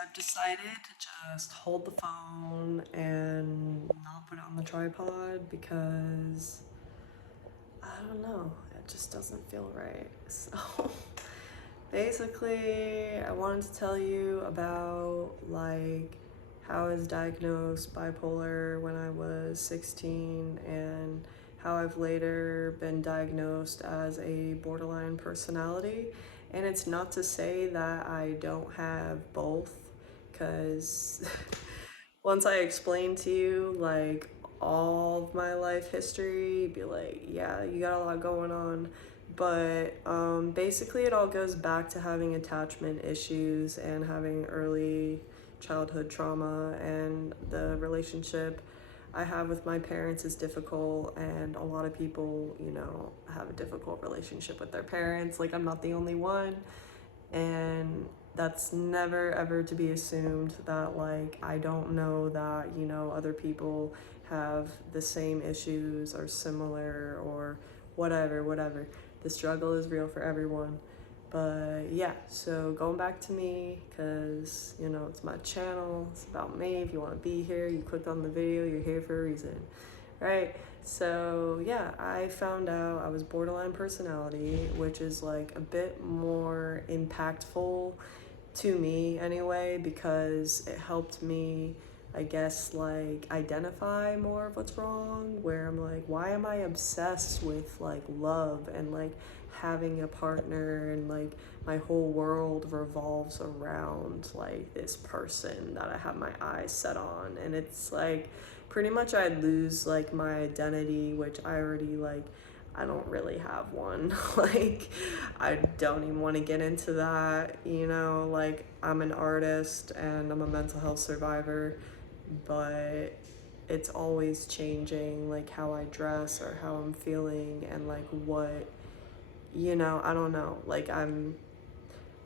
I've decided to just hold the phone and not put it on the tripod because I don't know, it just doesn't feel right. So basically, I wanted to tell you about like how I was diagnosed bipolar when I was 16 and how I've later been diagnosed as a borderline personality. And it's not to say that I don't have both, because once I explain to you like all of my life history, you'd be like, yeah, you got a lot going on. But basically, it all goes back to having attachment issues and having early childhood trauma, and the relationship I have with my parents is difficult, and a lot of people, have a difficult relationship with their parents. Like, I'm not the only one, and that's never ever to be assumed that like I don't know that other people have the same issues or similar or whatever. The struggle is real for everyone. But yeah, so going back to me, because it's my channel, it's about me. If you want to be here, you clicked on the video, you're here for a reason, right? So yeah, I found out I was borderline personality, which is like a bit more impactful to me anyway, because it helped me, I guess, like identify more of what's wrong, where I'm like, why am I obsessed with like love and like having a partner, and like my whole world revolves around like this person that I have my eyes set on. And it's like pretty much I lose like my identity, which I already like, I don't really have one. Like, I don't even want to get into that. Like, I'm an artist and I'm a mental health survivor, but it's always changing, like how I dress or how I'm feeling, and like what, I don't know. Like, I'm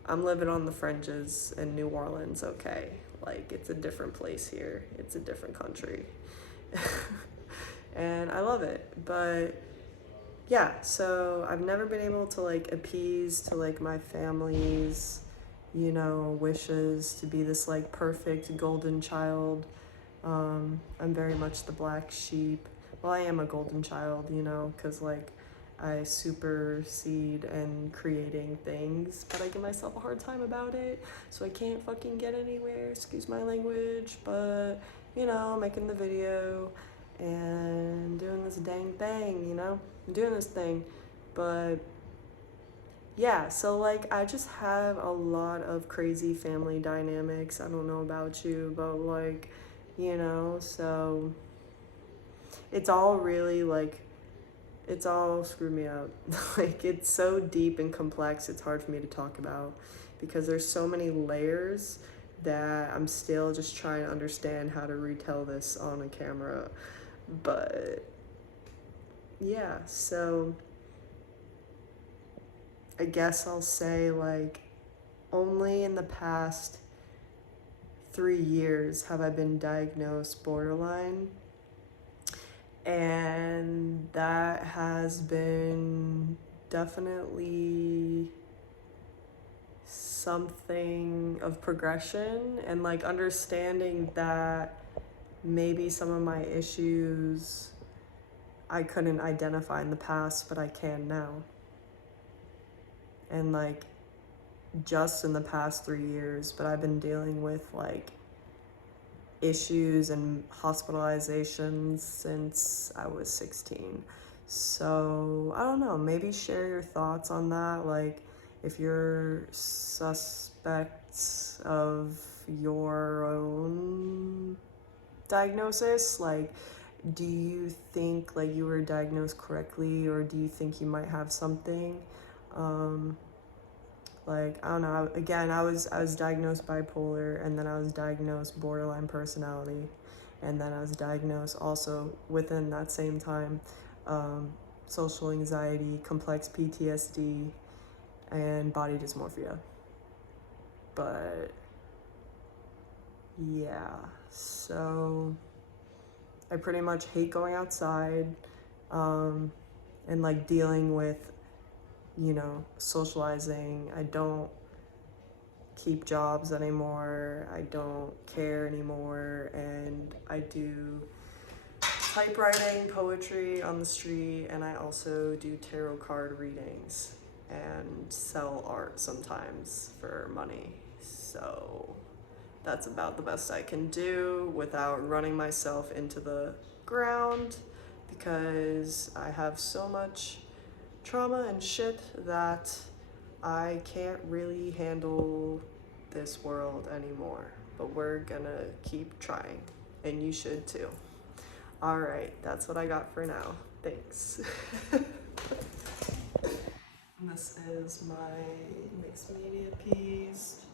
living on the fringes in New Orleans, okay? Like, it's a different place here. It's a different country. And I love it, but yeah, so I've never been able to like appease to like my family's, wishes to be this like perfect golden child. I'm very much the black sheep. Well, I am a golden child, because like I supersede and creating things, but I give myself a hard time about it, so I can't fucking get anywhere. Excuse my language, but making the video and doing this dang thing, I'm doing this thing. But yeah, so like I just have a lot of crazy family dynamics. I don't know about you, but like, so it's all really like, it's all screwed me up. Like, it's so deep and complex, it's hard for me to talk about because there's so many layers that I'm still just trying to understand how to retell this on a camera. But yeah, so I guess I'll say like only in the past 3 years have I been diagnosed borderline, and that has been definitely something of progression, and like understanding that maybe some of my issues I couldn't identify in the past, but I can now. And like just in the past 3 years, but I've been dealing with like issues and hospitalizations since I was 16. So I don't know, maybe share your thoughts on that. Like, if you're suspects of your own diagnosis, like, do you think like you were diagnosed correctly, or do you think you might have something? Um, like, I don't know. Again, I was diagnosed bipolar, and then I was diagnosed borderline personality, and then I was diagnosed also within that same time, um, social anxiety, complex PTSD, and body dysmorphia. But yeah, so I pretty much hate going outside, um, and like dealing with, socializing. I don't keep jobs anymore. I don't care anymore, and I do typewriting, poetry on the street, and I also do tarot card readings and sell art sometimes for money. So that's about the best I can do without running myself into the ground, because I have so much trauma and shit that I can't really handle this world anymore. But we're gonna keep trying, and you should too. All right, that's what I got for now. Thanks. And this is my mixed media piece.